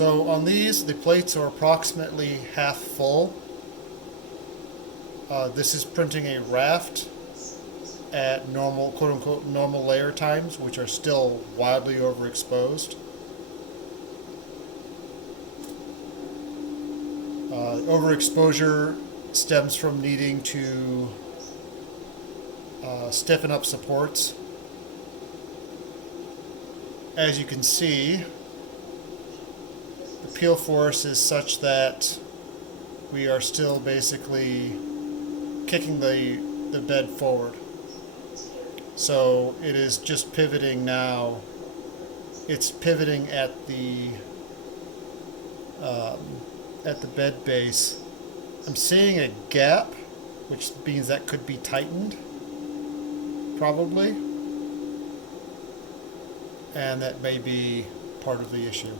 So on these, the plates are approximately half full. This is printing a raft at normal, quote-unquote, normal layer times, which are still wildly overexposed. Overexposure stems from needing to stiffen up supports. As you can see, the peel force is such that we are still basically kicking the bed forward. So it is just pivoting now. It's pivoting at the bed base. I'm seeing a gap, which means that could be tightened, probably, and that may be part of the issue.